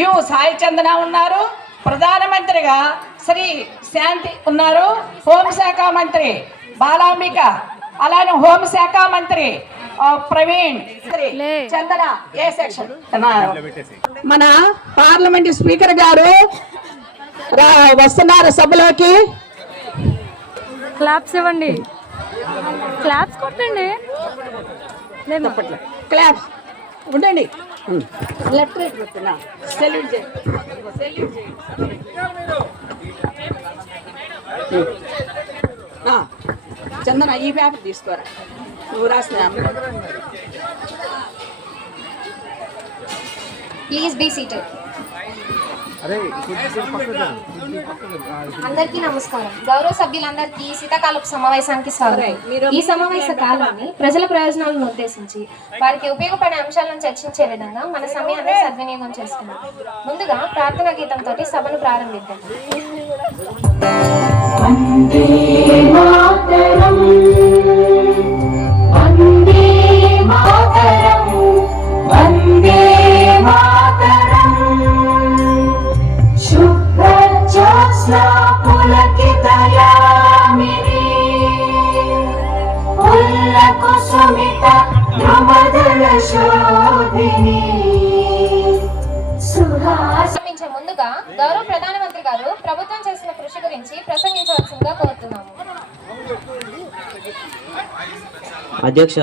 You Sai చందన ఉన్నారు, ప్రధానమంత్రిగా శ్రీ శాంతి ఉన్నారు, హోంశాఖ మంత్రి బాలాంబిక, అలానే హోంశాఖ మంత్రి ప్రవీణ్, చందన ఏ సెక్షన్. మన పార్లమెంట్ స్పీకర్ గారు వస్తున్నారు సభలోకి. క్లాప్స్ ఇవ్వండి, క్లాప్స్ కొట్టండి, క్లాప్స్ ఉండండి. లెఫ్ట్ రైట్ పెట్టున్నా, సెల్యూట్ చేయండి, సెల్యూట్ చేయండి. చందన ఈ పేపర్ తీసుకోరా, నువ్వు రాసిన. Please be seated. అందరికీ నమస్కారం. గౌరవ సభ్యులందరికీ శీతాకాలపు సమావేశానికి స్వాగతం. ఈ సమావేశ కాలాన్ని ప్రజల ప్రయోజనాలను ఉద్దేశించి వారికి ఉపయోగపడే అంశాలను చర్చించే విధంగా మన సమయాన్ని సద్వినియోగం చేసుకున్నాం. ముందుగా ప్రార్థనా గీతంతో సభను ప్రారంభిద్దాం. ముందుగా గౌరవ ప్రధానమంత్రి గారు ప్రభుత్వం చేసిన కృషి గురించి ప్రసంగించవలసిందిగా కోరుతున్నాము. అధ్యక్ష,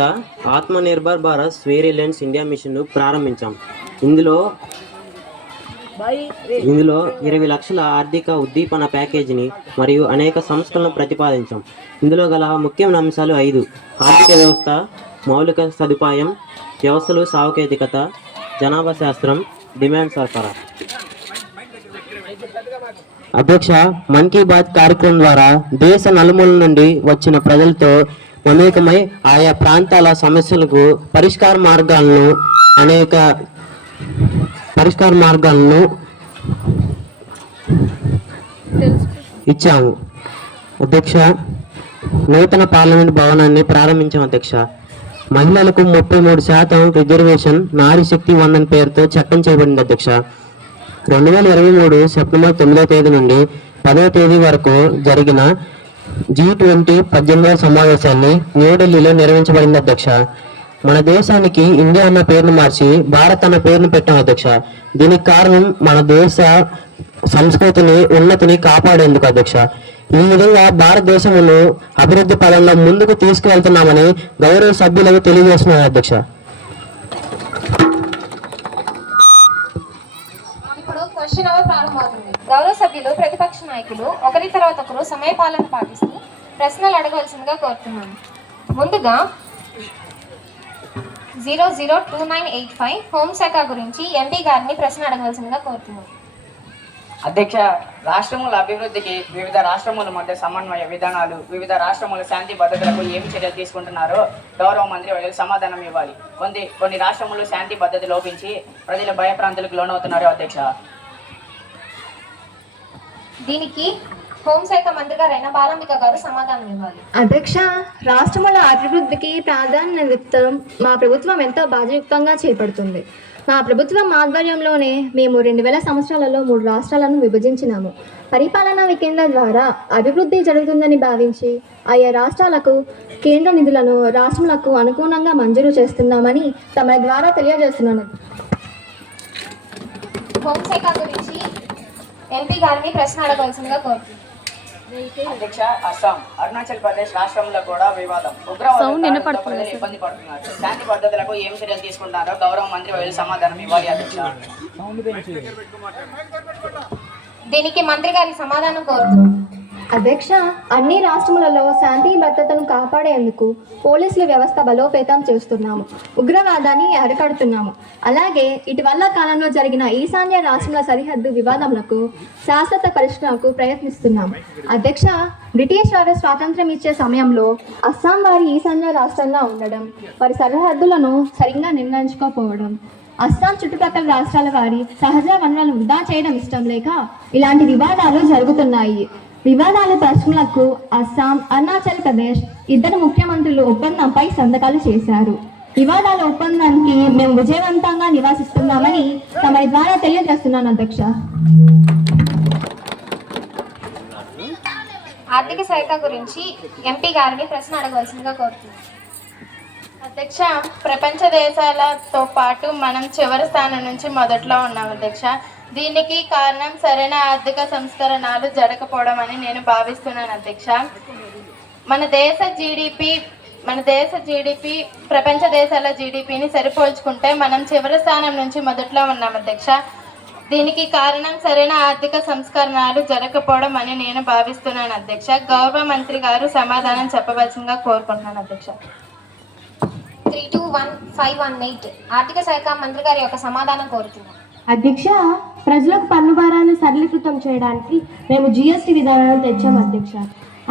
ఆత్మ నిర్భర్ భారత్ స్వే రిలయన్స్ ఇండియా మిషన్ ప్రారంభించాం. ఇందులో 20 లక్షల ఆర్థిక ఉద్దీపన ప్యాకేజీని మరియు అనేక సంస్థలను ప్రతిపాదించాం. ఇందులో గల ముఖ్యమైన అంశాలు 5: ఆర్థిక వ్యవస్థ, మౌలిక సదుపాయం, వ్యవస్థలు, సాంకేతికత, జనాభా శాస్త్రం, డిమాండ్ సరఫరా. అధ్యక్ష, మన్ కీ బాత్ కార్యక్రమం ద్వారా దేశ నలుమూల నుండి వచ్చిన ప్రజలతో మమేకమై ఆయా ప్రాంతాల సమస్యలకు పరిష్కార మార్గాలను ఇచ్చాము. అధ్యక్ష, నూతన పార్లమెంట్ భవనాన్ని ప్రారంభించాం. అధ్యక్ష, మహిళలకు 33% రిజర్వేషన్ నారీ శక్తి వందన్ పేరుతో చట్టం చేయబడింది. అధ్యక్ష, 2023 సెప్టెంబర్ 9వ తేదీ నుండి 10వ తేదీ వరకు జరిగిన G20 18వ సమావేశాన్ని న్యూఢిల్లీలో నిర్వహించబడింది. అధ్యక్ష, మన దేశానికి ఇండియా అన్న పేరును మార్చి భారత్ అన్న పేరును పెట్టాం. అధ్యక్ష, దీనికి కారణం మన దేశ సంస్కృతిని, ఉన్నతిని కాపాడేందుకు. అధ్యక్ష, ఈ విధంగా భారతదేశమును అభివృద్ధి పదంలో ముందుకు తీసుకువెళ్తున్నామని గౌరవ సభ్యులకు తెలియజేస్తున్నారు. అధ్యక్ష, ఇప్పుడు క్వశ్చన్ అవర్ ప్రారంభమవుతుంది. గౌరవ సభ్యులు, ప్రతిపక్ష నాయకులు ఒకరి తర్వాత ఒకరు సమయపాలన పాటిస్తూ ప్రశ్నలు అడగవలసిందిగా కోరుతున్నాను. ముందుగా 002985 హోంశాఖ గురించి ఎంపీ గారిని ప్రశ్న అడగవలసిందిగా కోరుతున్నాను. అధ్యక్ష, రాష్ట్రముల అభివృద్ధికి వివిధ రాష్ట్రముల మధ్య సమన్వయ విధానాలు, వివిధ రాష్ట్రముల శాంతి భద్రతలకు ఏమి చర్యలు తీసుకుంటున్నారో గౌరవ మంత్రి వాళ్ళు సమాధానం ఇవ్వాలి. కొన్ని రాష్ట్రములు శాంతి భద్రత లోపించి ప్రజలు భయప్రాంతులకు లోనవుతున్నారు. అధ్యక్ష, దీనికి హోంశాఖ మంత్రి గారైన బాలాంబిక గారు సమాధానం ఇవ్వాలి. అధ్యక్ష, రాష్ట్రముల అభివృద్ధికి ప్రాధాన్యత మా ప్రభుత్వం ఎంతో బాధ్యయుక్తంగా చేపడుతుంది. మా ప్రభుత్వం ఆధ్వర్యంలోనే మేము 2000 సంవత్సరాలలో 3 రాష్ట్రాలను విభజించినాము. పరిపాలనా వికేంద్ర ద్వారా అభివృద్ధి జరుగుతుందని భావించి ఆయా రాష్ట్రాలకు కేంద్ర నిధులను రాష్ట్రాలకు అనుగుణంగా మంజూరు చేస్తున్నామని తమ ద్వారా తెలియజేస్తున్నాను. హోంశాఖ గురించి ఎంపీ గారిని ప్రశ్న అడగవలసిందిగా కోరుతున్నాను. అధ్యక్ష, అస్సాం, అరుణాచల్ ప్రదేశ్ రాష్ట్రంలో కూడా వివాదం, ఉగ్రవాదులు ప్రజలు ఇబ్బంది పడుతున్నారు. శాంతి పద్ధతులకు ఏం చర్యలు తీసుకుంటారో గౌరవ మంత్రి వాళ్ళు సమాధానం ఇవ్వాలి. అధ్యక్ష, దీనికి మంత్రి గారి సమాధానం కోరుతున్నాను. అధ్యక్ష, అన్ని రాష్ట్రములలో శాంతి భద్రతను కాపాడేందుకు పోలీసుల వ్యవస్థ బలోపేతం చేస్తున్నాము. ఉగ్రవాదాన్ని అరికడుతున్నాము. అలాగే ఇటీవల కాలంలో జరిగిన ఈశాన్య రాష్ట్రాల సరిహద్దు వివాదములకు శాశ్వత పరిష్కారకు ప్రయత్నిస్తున్నాము. అధ్యక్ష, బ్రిటిష్ వారు స్వాతంత్రం ఇచ్చే సమయంలో అస్సాం వారి ఈశాన్య రాష్ట్రంగా ఉండడం, వారి సరిహద్దులను సరిగ్గా నిర్ణయించుకోకపోవడం, అస్సాం చుట్టుపక్కల రాష్ట్రాల వారి సహజ వనరులను వృధా చేయడం ఇష్టం లేక ఇలాంటి వివాదాలు జరుగుతున్నాయి. వివాదాల పరిశ్రమలకు అస్సాం, అరుణాచల్ ప్రదేశ్ 2 ముఖ్యమంత్రులు ఒప్పందంపై సంతకాలు చేశారు. వివాదాల ఒప్పందానికి మేము విజయవంతంగా నివాసిస్తున్నామని తమరి ద్వారా తెలియజేస్తున్నాను అధ్యక్ష. ఆర్థిక శాఖ గురించి ఎంపీ గారిని ప్రశ్న అడగవలసిందిగా కోరుతున్నాను. అధ్యక్ష, ప్రపంచ దేశాలతో పాటు మనం చివరి స్థానం నుంచి మొదట్లో ఉన్నాం అధ్యక్ష. దీనికి కారణం సరైన ఆర్థిక సంస్కరణలు జరగకపోవడం అని నేను భావిస్తున్నాను అధ్యక్ష. మన దేశ జీడిపి ప్రపంచ దేశాల జీడిపిని సరిపోల్చుకుంటే మనం చివరి స్థానం నుంచి మొదట్లో ఉన్నాం అధ్యక్ష. దీనికి కారణం సరైన ఆర్థిక సంస్కరణలు జరగకపోవడం అని నేను భావిస్తున్నాను అధ్యక్ష. గౌరవ మంత్రి గారు సమాధానం చెప్పవలసిందిగా కోరుకుంటున్నాను అధ్యక్ష. 321518 ఆర్థిక శాఖ మంత్రి గారి యొక్క సమాధానం కోరుతున్నాను. అధ్యక్ష, ప్రజలకు పన్ను భారాన్ని సరళీకృతం చేయడానికి మేము జిఎస్టీ విధానాన్ని తెచ్చాము అధ్యక్ష.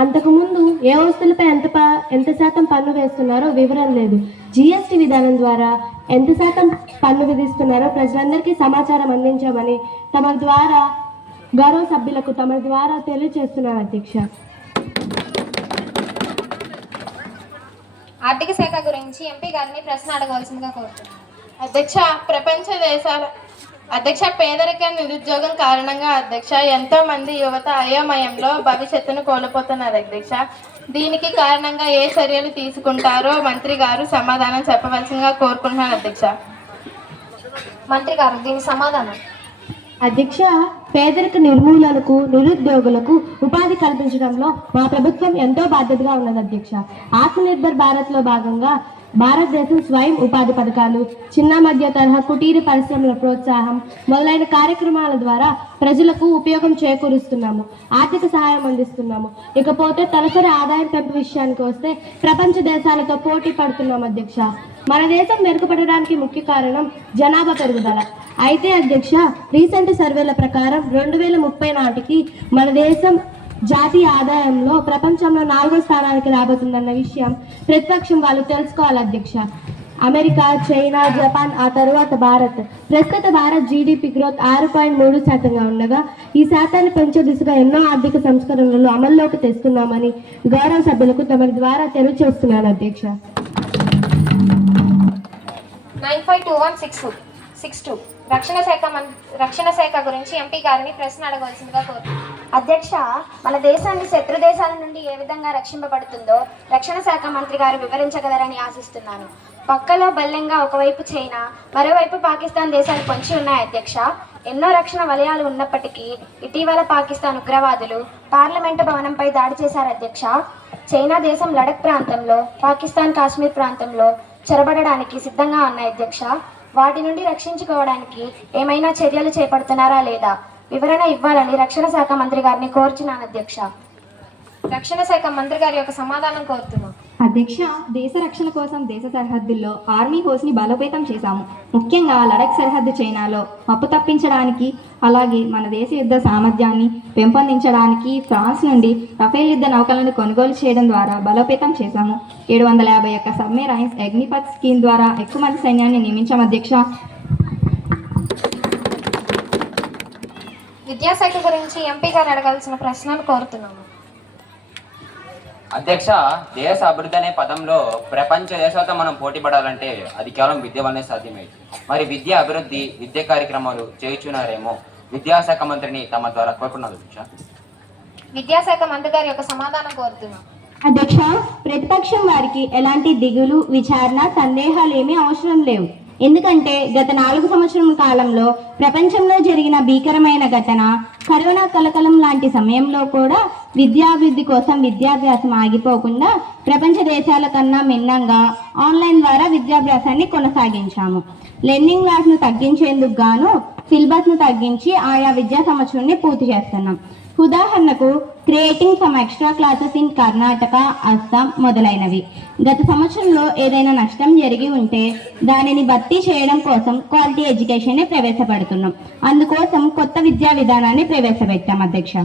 అంతకుముందు ఏ వస్తువులపై ఎంత శాతం పన్ను వేస్తున్నారో వివరం లేదు. జిఎస్టీ విధానం ద్వారా ఎంత శాతం పన్ను విధిస్తున్నారో ప్రజలందరికీ సమాచారం అందించామని తమ ద్వారా గౌరవ సభ్యులకు తమ ద్వారా తెలియజేస్తున్నారు అధ్యక్ష. ఆర్థిక శాఖ గురించి ఎంపీ గారిని ప్రశ్న అడగవలసిందిగా కోరుతున్నాను. అధ్యక్ష, పేదరిక నిరుద్యోగం కారణంగా అధ్యక్ష ఎంతో మంది యువత అయోమయంలో భవిష్యత్తును కోల్పోతున్నారు అధ్యక్ష. దీనికి కారణంగా ఏ చర్యలు తీసుకుంటారో మంత్రి గారు సమాధానం చెప్పవలసిందిగా కోరుకుంటున్నాను అధ్యక్ష. మంత్రి గారు దీని సమాధానం. అధ్యక్ష, పేదరిక నిర్మూలనకు నిరుద్యోగులకు ఉపాధి కల్పించడంలో మా ప్రభుత్వం ఎంతో బాధ్యతగా ఉన్నది అధ్యక్ష. ఆత్మనిర్భర్ భారత్లో భాగంగా భారతదేశం స్వయం ఉపాధి పథకాలు, చిన్న మధ్య తరహా కుటీర పరిశ్రమల ప్రోత్సాహం మొదలైన కార్యక్రమాల ద్వారా ప్రజలకు ఉపయోగం చేకూరుస్తున్నాము, ఆర్థిక సహాయం అందిస్తున్నాము. ఇకపోతే తలసరి ఆదాయం పెంపు విషయానికి వస్తే ప్రపంచ దేశాలతో పోటీ పడుతున్నాం అధ్యక్ష. మన దేశం మెరుగుపడడానికి ముఖ్య కారణం జనాభా పెరుగుదల. అయితే అధ్యక్ష, రీసెంట్ సర్వేల ప్రకారం 2030 నాటికి మన దేశం జాతీయ ఆదాయంలో ప్రపంచంలో 4వ స్థానానికి రాబోతుందన్న విషయం ప్రతిపక్షం వాళ్ళు తెలుసుకోవాలి అధ్యక్ష. అమెరికా, చైనా, జపాన్, ఆ తరువాత భారత్. ప్రస్తుత భారత్ జీడిపి గ్రోత్ 6.3% ఉండగా ఈ శాతాన్ని పెంచే దిశగా ఎన్నో ఆర్థిక సంస్కరణలు అమల్లోకి తెస్తున్నామని గౌరవ సభ్యులకు తమ ద్వారా తెలియజేస్తున్నాను అధ్యక్ష. 952162 రక్షణ శాఖ గురించి ఎంపీ గారిని ప్రశ్న అడగవలసిందిగా కోరుతున్నాను. అధ్యక్ష, మన దేశాన్ని శత్రు దేశాల నుండి ఏ విధంగా రక్షింపబడుతుందో రక్షణ శాఖ మంత్రి గారు వివరించగలరని ఆశిస్తున్నాను. పక్కలో బల్లెంగా ఒకవైపు చైనా, మరోవైపు పాకిస్తాన్ దేశాలు పొంచి ఉన్నాయి అధ్యక్ష. ఎన్నో రక్షణ వలయాలు ఉన్నప్పటికీ ఇటీవల పాకిస్తాన్ ఉగ్రవాదులు పార్లమెంటు భవనంపై దాడి చేశారు అధ్యక్ష. చైనా దేశం లడక్ ప్రాంతంలో, పాకిస్తాన్ కాశ్మీర్ ప్రాంతంలో చొరబడడానికి సిద్ధంగా ఉన్నాయి అధ్యక్ష. వాటి నుండి రక్షించుకోవడానికి ఏమైనా చర్యలు చేపడుతున్నారా లేదా వివరణ ఇవ్వాలని రక్షణ శాఖ మంత్రి గారిని కోరుచున్నాను అధ్యక్ష. రక్షణ శాఖ మంత్రి గారి యొక్క సమాధానం కోరుతున్నాం. అధ్యక్ష, దేశ రక్షణ కోసం దేశ సరిహద్దుల్లో ఆర్మీ ఫోర్స్ని బలోపేతం చేశాము. ముఖ్యంగా లడక్ సరిహద్దు చైనాలో మప్పు తప్పించడానికి, అలాగే మన దేశ యుద్ధ సామర్థ్యాన్ని పెంపొందించడానికి ఫ్రాన్స్ నుండి రఫేల్ యుద్ధ నౌకలను కొనుగోలు చేయడం ద్వారా బలోపేతం చేశాము. 751 సబ్మెరైన్స్ అగ్నిపథ్ స్కీమ్ ద్వారా ఎక్కువ మంది సైన్యాన్ని నియమించాం అధ్యక్ష. విద్యాశాఖ గురించి ఎంపీ గారు అడగాల్సిన ప్రశ్నలు కోరుతున్నాము. అధ్యక్ష, దేశ అభివృద్ధి అనే పదంలో ప్రపంచ దేశాలతో మనం పోటీ పడాలంటే అది కేవలం విద్య వల్లనే సాధ్యమైంది. మరి విద్యా అభివృద్ధి, విద్యా కార్యక్రమాలు చేయుచున్నారేమో విద్యాశాఖ మంత్రిని తమ ద్వారా కోరుకున్నారు అధ్యక్ష. విద్యాశాఖ మంత్రి గారి యొక్క సమాధానం కోరుతున్నాం. అధ్యక్ష, ప్రతిపక్షం వారికి ఎలాంటి దిగులు, విచారణ, సందేహాలు ఏమీ అవసరం లేవు. ఎందుకంటే గత 4 సంవత్సరం కాలంలో ప్రపంచంలో జరిగిన భీకరమైన ఘటన కరోనా కలకలం లాంటి సమయంలో కూడా విద్యాభివృద్ధి కోసం విద్యాభ్యాసం ఆగిపోకుండా ప్రపంచ దేశాల కన్నా భిన్నంగా ఆన్లైన్ ద్వారా విద్యాభ్యాసాన్ని కొనసాగించాము. లెర్నింగ్ లాస్ను తగ్గించేందుకు గాను సిలబస్ను తగ్గించి ఆయా విద్యా సంవత్సరాన్ని పూర్తి చేస్తున్నాం. ఉదాహరణకు creating some extra classes in Karnataka, Assam మొదలైనవి. గత సంవత్సరంలో ఏదైనా నష్టం జరిగి ఉంటే దానిని భర్తీ చేయడం కోసం క్వాలిటీ ఎడ్యుకేషన్ని ప్రవేశపెడుతున్నాం. అందుకోసం కొత్త విద్యా విధానాన్ని ప్రవేశపెట్టాం అధ్యక్ష.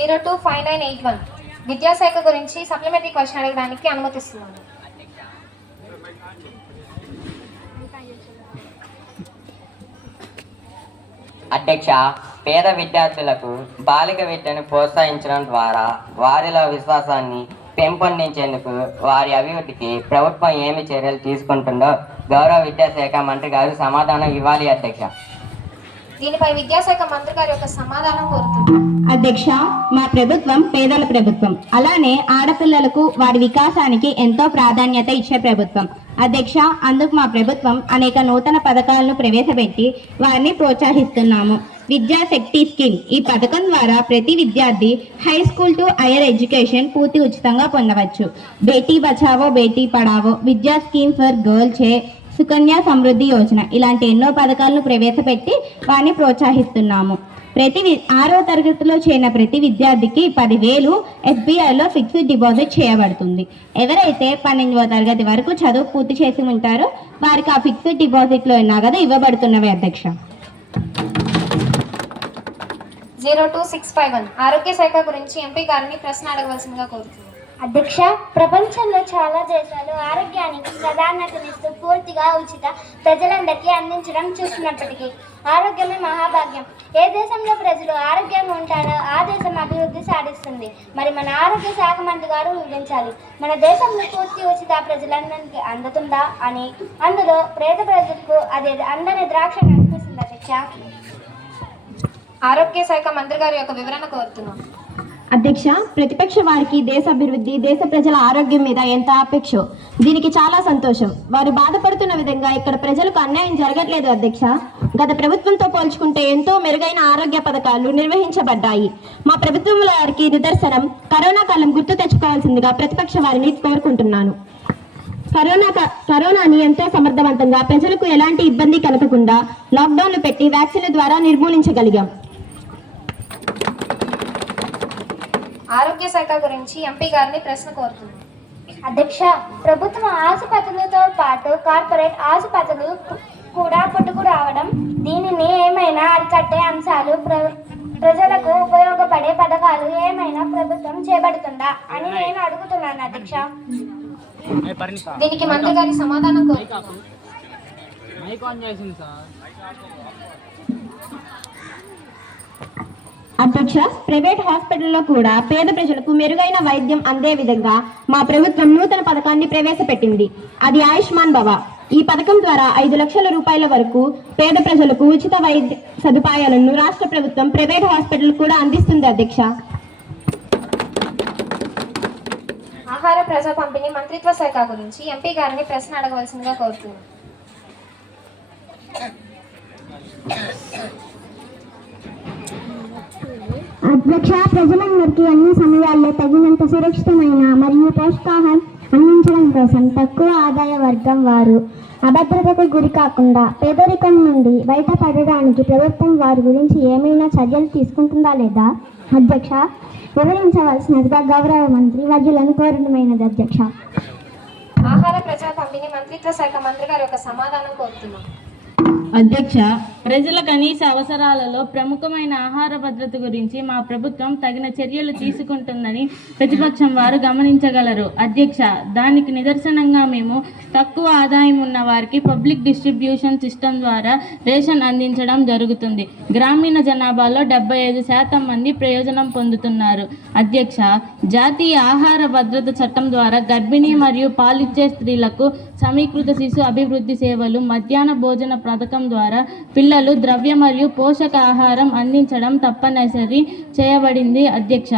025981 విద్యాశాఖ గురించి సప్లిమెంటరీ క్వశ్చన్ అడగడానికి అనుమతిస్తున్నాను. అధ్యక్ష, పేద విద్యార్థులకు బాలిక విద్యను ప్రోత్సహించడం ద్వారా వారిలో విశ్వాసాన్ని, పెంపొందించేందుకు వారి అభివృద్ధికి ప్రభుత్వం ఏమి చర్యలు తీసుకుంటుందో గౌరవ విద్యాశాఖ మంత్రి గారు సమాధానం ఇవ్వాలి అధ్యక్ష. దీనిపై విద్యాశాఖ మంత్రి గారి యొక్క సమాధానం కోరుతున్నాను. అధ్యక్ష, మా ప్రభుత్వం పేదల ప్రభుత్వం, అలానే ఆడపిల్లలకు వారి వికాసానికి ఎంతో ప్రాధాన్యత ఇచ్చే ప్రభుత్వం. అధ్యక్ష, అందుకు మా ప్రభుత్వం అనేక నూతన పథకాలను ప్రవేశపెట్టి వారిని ప్రోత్సహిస్తున్నాము. విద్యాశక్తి స్కీమ్ ఈ పథకం ద్వారా ప్రతి విద్యార్థి high school to higher education పూర్తి ఉచితంగా పొందవచ్చు. బేటీ బచావో బేటీ పడావో, విద్యా scheme for girls, Sukanya Samriddhi Yojana ఇలాంటి ఎన్నో పథకాలను ప్రవేశపెట్టి వారిని ప్రోత్సహిస్తున్నాము. 6వ తరగతిలో చేరిన ప్రతి విద్యార్థికి 10,000 SBIలో ఫిక్స్డ్ డిపాజిట్ చేయబడుతుంది. ఎవరైతే 12వ తరగతి వరకు చదువు పూర్తి చేసి ఉంటారో వారికి ఆ ఫిక్స్డ్ డిపాజిట్లో నగదు ఇవ్వబడుతున్నవి అధ్యక్ష. 02651 ఆరోగ్య శాఖ గురించి ఎంపీ గారిని ప్రశ్న అడగవలసిందిగా కోరుతున్నాను. అధ్యక్ష, ప్రపంచంలో చాలా దేశాలు ఆరోగ్యానికి ప్రాధాన్యతనిస్తూ పూర్తిగా ఉచిత ప్రజలందరికీ అందించడం చూస్తున్నప్పటికీ ఆరోగ్యమే మహాభాగ్యం. ఏ దేశంలో ప్రజలు ఆరోగ్యంగా ఉంటారో ఆ దేశం అభివృద్ధి సాధిస్తుంది. మరి మన ఆరోగ్య శాఖ మంత్రి గారు వివరించాలి. మన దేశంలో పూర్తి ఉచిత ప్రజలందరికీ అందుతుందా అని, అందులో పేద ప్రజలకు అది అందని ద్రాక్ష కనిపిస్తుంది అధ్యక్ష. ఆరోగ్య శాఖ మంత్రి గారి యొక్క వివరణ కోరుతున్నాం. అధ్యక్ష, ప్రతిపక్ష వారికి దేశ అభివృద్ధి, దేశ ప్రజల ఆరోగ్యం మీద ఎంత ఆపేక్షో దీనికి చాలా సంతోషం. వారు బాధపడుతున్న విధంగా ఇక్కడ ప్రజలకు అన్యాయం జరగట్లేదు అధ్యక్ష. గత ప్రభుత్వంతో పోల్చుకుంటే ఎంతో మెరుగైన ఆరోగ్య పథకాలు నిర్వహించబడ్డాయి. మా ప్రభుత్వం వారికి నిదర్శనం. కరోనా కాలం గుర్తు తెచ్చుకోవాల్సిందిగా ప్రతిపక్ష వారిని కోరుకుంటున్నాను. కరోనాని ఎంతో సమర్థవంతంగా ప్రజలకు ఎలాంటి ఇబ్బంది కలగకుండా లాక్డౌన్లు పెట్టి వ్యాక్సిన్ల ద్వారా నిర్మూలించగలిగాం. ఆరోగ్య శాఖ గురించి ఎంపీ గారిని ప్రశ్న కోరుతున్నాను. అధ్యక్ష, ప్రభుత్వ ఆసుపత్రులతో పాటు కార్పొరేట్ ఆసుపత్రులు కూడా పుట్టుకు రావడం, దీనిని ఏమైనా అరికట్టే అంశాలు, ప్రజలకు ఉపయోగపడే పథకాలు ఏమైనా ప్రభుత్వం చేపడుతుందా అని నేను అడుగుతున్నాను అధ్యక్ష. దీనికి మంత్రి గారి సమాధానం కోరుతున్నాను. అధ్యక్ష, ప్రైవేట్ హాస్పిటల్లో కూడా పేద ప్రజలకు మెరుగైన వైద్యం అందే విధంగా మా ప్రభుత్వం నూతన పథకాన్ని ప్రవేశపెట్టింది. అది ఆయుష్మాన్ భవ. ఈ పథకం ద్వారా 5 లక్షల రూపాయల వరకు పేద ప్రజలకు ఉచిత వైద్య సదుపాయాలను రాష్ట్ర ప్రభుత్వం ప్రైవేట్ హాస్పిటల్ కూడా అందిస్తుంది అధ్యక్ష. ఆహార ప్రజా పంపిణీ మంత్రిత్వ శాఖ గురించి ఎంపీ గారిని ప్రశ్న అడగవలసిందిగా కోరుతున్నాను. అధ్యక్ష, ప్రజలందరికీ అన్ని సమయాల్లో తగినంత సురక్షితమైన మరియు పోషకాహారం అందించడం కోసం తక్కువ ఆదాయ వర్గం వారు అభద్రతకు గురి కాకుండా పేదరికం నుండి బయటపడడానికి ప్రభుత్వం వారి గురించి ఏమైనా చర్యలు తీసుకుంటుందా లేదా అధ్యక్ష వివరించవలసినదిగా గౌరవ మంత్రి వర్యులను కోరడమైనది అధ్యక్ష. ఆహార ప్రజా పంపిణీ మంత్రిత్వ శాఖ మంత్రి గారి యొక్క సమాధానం కోరుతున్నాం. అధ్యక్ష, ప్రజల కనీస అవసరాలలో ప్రముఖమైన ఆహార భద్రత గురించి మా ప్రభుత్వం తగిన చర్యలు తీసుకుంటుందని ప్రతిపక్షం వారు గమనించగలరు అధ్యక్ష. దానికి నిదర్శనంగా మేము తక్కువ ఆదాయం ఉన్న వారికి పబ్లిక్ డిస్ట్రిబ్యూషన్ సిస్టమ్ ద్వారా రేషన్ అందించడం జరుగుతుంది. గ్రామీణ జనాభాలో 75% మంది ప్రయోజనం పొందుతున్నారు అధ్యక్ష. జాతీయ ఆహార భద్రత చట్టం ద్వారా గర్భిణీ మరియు పాలిచ్చే స్త్రీలకు సమీకృత శిశు అభివృద్ధి సేవలు, మధ్యాహ్న భోజన పథకం ద్వారా పిల్లలు ద్రవ్య మరియు పోషక ఆహారం అందించడం తప్పనిసరి చేయబడింది అధ్యక్ష.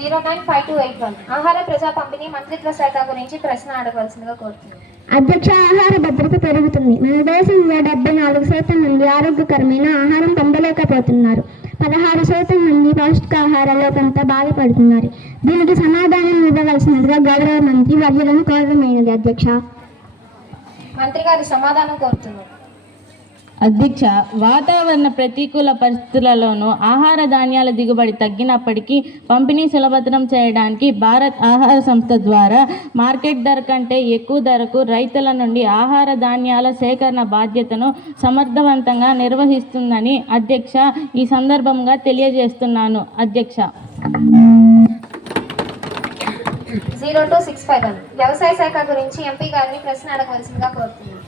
09521 ఆహార ప్రజా పంపిణీ మంత్రిత్వ శాఖ గురించి ప్రశ్న అడగవలసిందిగా కోరుతున్నాను. అధ్యక్ష, ఆహార భద్రత పెరుగుతుంది. మన దేశంలో 74% మంది ఆరోగ్యకరమైన ఆహారం పొందలేకపోతున్నారు. 16% మంది పౌష్టికాహార లోపంతో బాధపడుతున్నారు. దీనికి సమాధానం ఇవ్వవలసినదిగా గౌరవ మంత్రి వర్యులను కోరడమైనది అధ్యక్ష. మంత్రి గారి సమాధానం కోరుతున్నారు. అధ్యక్ష, వాతావరణ ప్రతికూల పరిస్థితులలోనూ ఆహార ధాన్యాల దిగుబడి తగ్గినప్పటికీ పంపిణీ సులభతరం చేయడానికి భారత్ ఆహార సంస్థ ద్వారా మార్కెట్ ధర కంటే ఎక్కువ ధరకు రైతుల నుండి ఆహార ధాన్యాల సేకరణ బాధ్యతను సమర్థవంతంగా నిర్వహిస్తుందని అధ్యక్ష ఈ సందర్భంగా తెలియజేస్తున్నాను అధ్యక్ష. 02651 వ్యవసాయ శాఖ గురించి ఎంపీ గారిని ప్రశ్న అడగవలసిందిగా కోరుతున్నాను.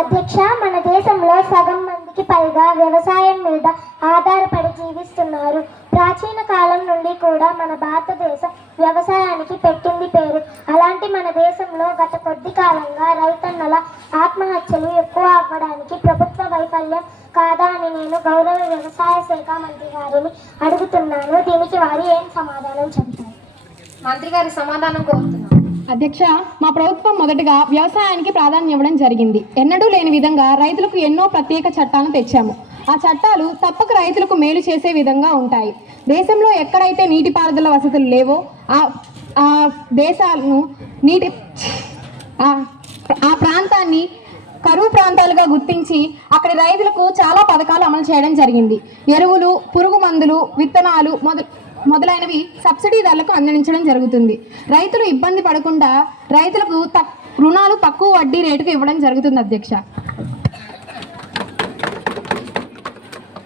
అధ్యక్ష, మన దేశంలో సగం మందికి పైగా వ్యవసాయం మీద ఆధారపడి జీవిస్తున్నారు. ప్రాచీన కాలం నుండి కూడా మన భారతదేశం వ్యవసాయానికి పెట్టింది పేరు. అలాంటి మన దేశంలో గత కొద్ది కాలంగా రైతన్నల ఆత్మహత్యలు ఎక్కువ అవ్వడానికి ప్రభుత్వ వైఫల్యం కాదా అని నేను గౌరవ వ్యవసాయ శాఖ మంత్రి గారిని అడుగుతున్నాను. దీనికి వారు ఏం సమాధానం చెబుతారు? మంత్రి గారి సమాధానం కోరుతున్నాను. అధ్యక్ష, మా ప్రభుత్వం మొదటగా వ్యవసాయానికి ప్రాధాన్యం ఇవ్వడం జరిగింది. ఎన్నడూ లేని విధంగా రైతులకు ఎన్నో ప్రత్యేక చట్టాలను తెచ్చాము. ఆ చట్టాలు తప్పక రైతులకు మేలు చేసే విధంగా ఉంటాయి. దేశంలో ఎక్కడైతే నీటిపారుదల వసతులు లేవో ఆ దేశాలను ఆ ప్రాంతాన్ని కరువు ప్రాంతాలుగా గుర్తించి అక్కడి రైతులకు చాలా పథకాలు అమలు చేయడం జరిగింది. ఎరువులు, పురుగు మందులు, విత్తనాలు మొదలైనవి సబ్సిడీ ధరలకు అందించడం జరుగుతుంది. రైతులు ఇబ్బంది పడకుండా రైతులకు రుణాలు తక్కువ వడ్డీ రేటుకు ఇవ్వడం జరుగుతుంది. అధ్యక్ష,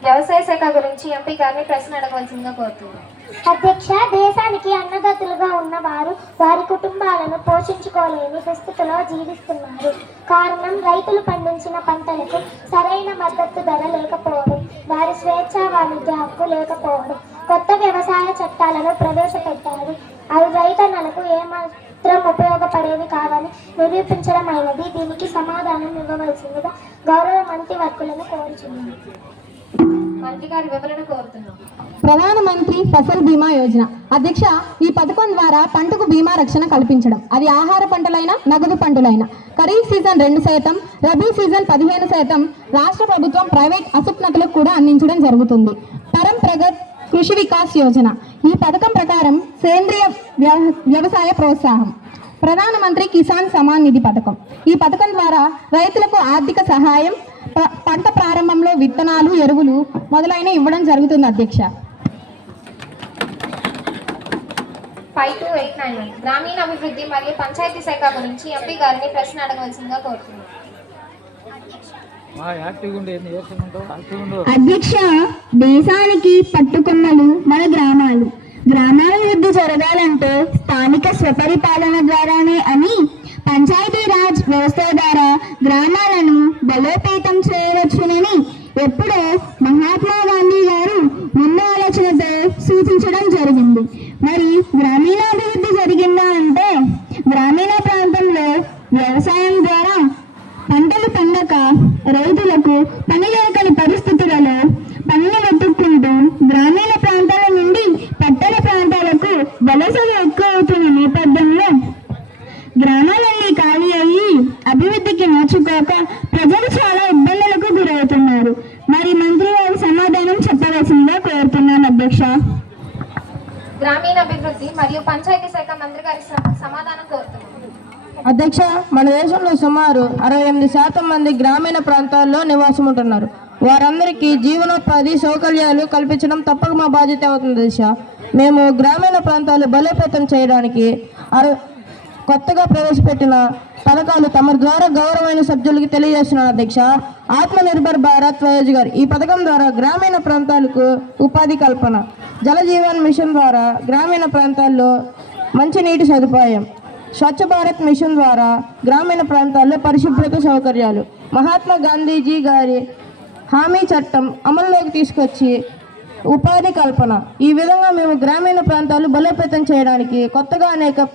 వ్యవసాయ శాఖ గురించి ఎంపీ గారిని ప్రశ్న అడగవలసిందిగా కోరుతున్నాను. అధ్యక్ష, దేశానికి అన్నదాతలుగా ఉన్న వారు వారి కుటుంబాలను పోషించుకోలేని దుస్థితిలో జీవిస్తున్నారు. కారణం రైతులు పండించిన పంటలకు సరైన మద్దతు ధర లేకపోవడం, వారి స్వేచ్ఛ వాణిజ్య హక్కు లేకపోవడం. కొత్త వ్యవసాయ చట్టాలను ప్రవేశపెట్టారు. అవి రైతన్నలకు ఏమాత్రం ఉపయోగపడేవి కావని నిరూపించడమైనది. దీనికి సమాధానం ఇవ్వవలసిందిగా గౌరవ మంత్రి వర్కులను కోరుచున్నాను. మంత్రి గారి వివరణ కోరుతున్నాం. ప్రధానమంత్రి ఫసల్ బీమా యోజన. అధ్యక్ష, ఈ పథకం ద్వారా పంటకు బీమా రక్షణ కల్పించడం. అది ఆహార పంటలైన, నగదు పంటలైన. ఖరీఫ్ సీజన్ 2%, రబీ సీజన్ 15% రాష్ట్ర ప్రభుత్వం ప్రైవేట్ అసంఘటితులకు కూడా అందించడం జరుగుతుంది. పరం ప్రగత్ కృషి వికాస్ యోజన. ఈ పథకం ప్రకారం సేంద్రియ వ్యవసాయ ప్రోత్సాహం. ప్రధానమంత్రి కిసాన్ సమాన్ నిధి పథకం. ఈ పథకం ద్వారా రైతులకు ఆర్థిక సహాయం, పంట ప్రారంభంలో విత్తనాలు, ఎరువులు మొదలైన ఇవ్వడం జరుగుతుంది. అధ్యక్ష, 5289 గ్రామీణ అభివృద్ధి మరియు పంచాయతీ శాఖ గురించి ఎంపీ గారిని ప్రశ్న అడగవలసిందిగా కోరుతున్నాను. అధ్యక్ష, దేశానికి పట్టుకొమ్మలు మన గ్రామాలు. గ్రామాల వృద్ధి జరగాలంటే స్థానిక స్వపరిపాలన ద్వారానే అని పంచాయతీరాజ్ వ్యవస్థ ద్వారా గ్రామాలను బలోపేతం చేయవచ్చునని ఎప్పుడో మహాత్మా గాంధీ గారు ముందు ఆలోచనతో సూచించడం జరిగింది. మరి గ్రామీణాభివృద్ధి జరిగిందా అంటే గ్రామీణ ప్రాంతంలో వ్యవసాయం ద్వారా పంటలు పండక రైతులకు పని లేకని పరిస్థితులలో పనిని వెతుక్కుంటూ గ్రామీణ ప్రాంతాల నుండి పట్టణ ప్రాంతాలకు వలసలు ఎక్కువ అవుతున్న నేపథ్యంలో గ్రామాలన్నీ ఖాళీ అయ్యి అభివృద్ధికి నోచుకోక ప్రజలు చాలా ఇబ్బందులకు గురవుతున్నారు. మరి మంత్రి వారి సమాధానం చెప్పవలసిందిగా కోరుతున్నాను. అధ్యక్ష, గ్రామీణాభివృద్ధి మరియు పంచాయతీ శాఖ మంత్రి గారి సమాధానం కోరుతున్నాను. అధ్యక్ష, మన దేశంలో సుమారు 68% మంది గ్రామీణ ప్రాంతాల్లో నివాసం ఉంటున్నారు. వారందరికీ జీవనోపాధి సౌకర్యాలు కల్పించడం తప్పక మా బాధ్యత అవుతుంది. అధ్యక్ష, మేము గ్రామీణ ప్రాంతాలు బలోపేతం చేయడానికి కొత్తగా ప్రవేశపెట్టిన పథకాలు తమ ద్వారా గౌరవమైన సభ్యులకి తెలియజేస్తున్నాను. అధ్యక్ష, ఆత్మనిర్భర్ భారత్ వయోజగార్. ఈ పథకం ద్వారా గ్రామీణ ప్రాంతాలకు ఉపాధి కల్పన. జల జీవన్ మిషన్ ద్వారా గ్రామీణ ప్రాంతాల్లో మంచినీటి సదుపాయం. స్వచ్ఛ భారత్ మిషన్ ద్వారా గ్రామీణ ప్రాంతాల్లో పరిశుభ్రత సౌకర్యాలు. మహాత్మా గాంధీజీ గారి హామీ చట్టం అమలులోకి తీసుకొచ్చి ఉపాధి కల్పన. ఈ విధంగా మేము గ్రామీణ ప్రాంతాలు బలోపేతం చేయడానికి కొత్తగా అనేక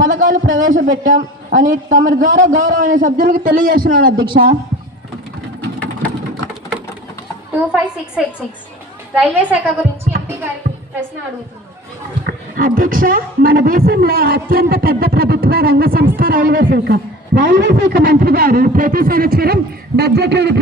పథకాలు ప్రవేశపెట్టాం అని తమ ద్వారా గౌరవమైన సభ్యులకు తెలియజేస్తున్నాను. అధ్యక్ష, 25686 రైల్వే శాఖ గురించి ఎంపీ గారి ప్రశ్న అడుగుతున్నాను. అధ్యక్ష, మన దేశంలో అత్యంత పెద్ద ప్రభుత్వ రంగ సంస్థ రైల్వే శాఖ. రైల్వే శాఖ మంత్రి గారు ప్రతి సంవత్సరం బడ్జెట్లను